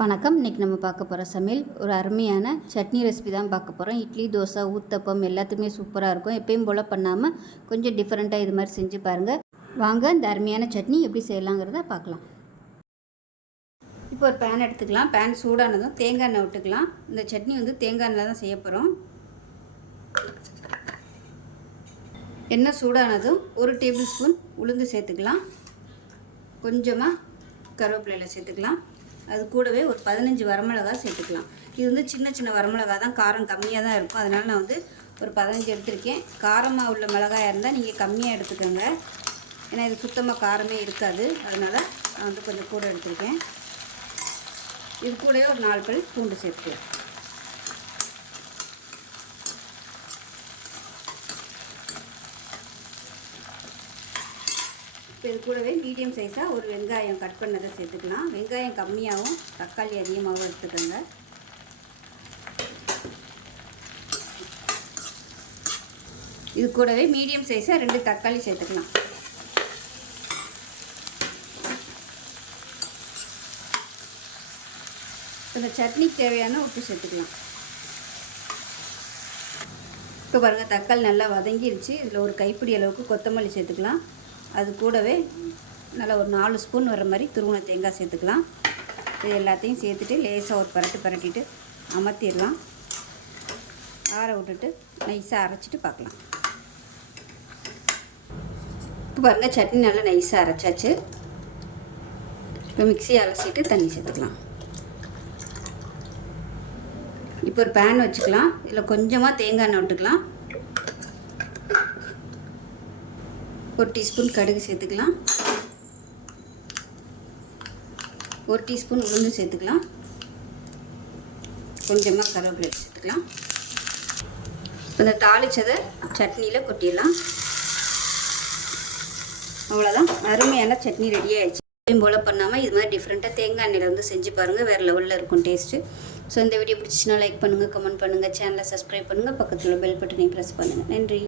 வணக்கம். இன்றைக்கி நம்ம பார்க்க போகிற சமையல் ஒரு அருமையான சட்னி ரெசிபி தான் பார்க்க போகிறோம். இட்லி, தோசை, ஊத்தப்பம் எல்லாத்துக்குமே சூப்பராக இருக்கும். எப்பயும் போல் பண்ணாமல் கொஞ்சம் டிஃப்ரெண்ட்டாக இது மாதிரி செஞ்சு பாருங்கள். வாங்க இந்த அருமையான சட்னி எப்படி செய்யலாங்கிறத பார்க்கலாம். இப்போ ஒரு பேன் எடுத்துக்கலாம். பேன் சூடானதும் தேங்காய் எண்ணெய் விட்டுக்கலாம். இந்த சட்னி வந்து தேங்காய் எண்ணெய் தான் செய்ய போகிறோம். எண்ணெய் சூடானதும் 1 டேபிள் ஸ்பூன் உளுந்து சேர்த்துக்கலாம். கொஞ்சமாக கருவேப்பிலையில் சேர்த்துக்கலாம். அது கூடவே ஒரு 15 வரமிளகா சேர்த்துக்கலாம். இது வந்து சின்ன சின்ன வரமிளகா தான், காரம் கம்மியாக தான் இருக்கும். அதனால் நான் வந்து ஒரு 15 எடுத்திருக்கேன். காரமாக உள்ள மிளகாயாக இருந்தால் நீங்கள் கம்மியாக எடுத்துக்கோங்க. ஏன்னா இது சுத்தமாக காரமே இருக்காது. அதனால் நான் வந்து கொஞ்சம் கூட எடுத்திருக்கேன். இது கூடவே ஒரு 4 பல் பூண்டு சேர்த்துக்கலாம். இப்போ இது கூடவே மீடியம் சைஸாக ஒரு வெங்காயம் கட் பண்ணதை சேர்த்துக்கலாம். வெங்காயம் கம்மியாகவும் தக்காளி அதிகமாகவும் எடுத்துக்கோங்க. இது கூடவே மீடியம் சைஸாக 2 தக்காளி சேர்த்துக்கலாம். இந்த சட்னிக்கு தேவையான உப்பு சேர்த்துக்கலாம். இப்போ பாருங்கள், தக்காளி நல்லா வதங்கிருச்சு. இதில் ஒரு கைப்பிடி அளவுக்கு கொத்தமல்லி சேர்த்துக்கலாம். அது கூடவே நல்லா ஒரு 4 ஸ்பூன் வர மாதிரி துருவன தேங்காய் சேர்த்துக்கலாம். இது எல்லாத்தையும் சேர்த்துட்டு லேசாக ஒரு பரட்டிட்டு அமர்த்திடலாம். ஆற விட்டுட்டு நைஸாக அரைச்சிட்டு பார்க்கலாம். இப்போ பாருங்கள், சட்னி நல்லா நைஸாக அரைச்சாச்சு. இப்போ மிக்ஸியை அலசிட்டு தண்ணி சேர்த்துக்கலாம். இப்போ ஒரு பேன் வச்சுக்கலாம். இதில் கொஞ்சமாக தேங்காய் எண்ணெய் விட்டுக்கலாம். 1 டீஸ்பூன் கடுகு சேர்த்துக்கலாம். 1 டீஸ்பூன் உளுந்து சேர்த்துக்கலாம். கொஞ்சமாக கருவேப்பிலை சேர்த்துக்கலாம். இந்த தாளிச்சதை சட்னியில் கொட்டிடலாம். அவ்வளோதான், அருமையான சட்னி ரெடி ஆகிடுச்சு. எப்பயும் போல் பண்ணாமல் இது மாதிரி டிஃப்ரெண்ட்டாக தேங்காய் எண்ணெயில் வந்து செஞ்சு பாருங்கள். வேறு லெவலில் இருக்கும் டேஸ்ட்டு. ஸோ இந்த வீடியோ பிடிச்சிச்சுன்னா லைக் பண்ணுங்கள், கமெண்ட் பண்ணுங்கள், சேனலை சப்ஸ்கிரைப் பண்ணுங்கள், பக்கத்தில் பெல் பட்டனையும் ப்ரெஸ் பண்ணுங்கள். நன்றி.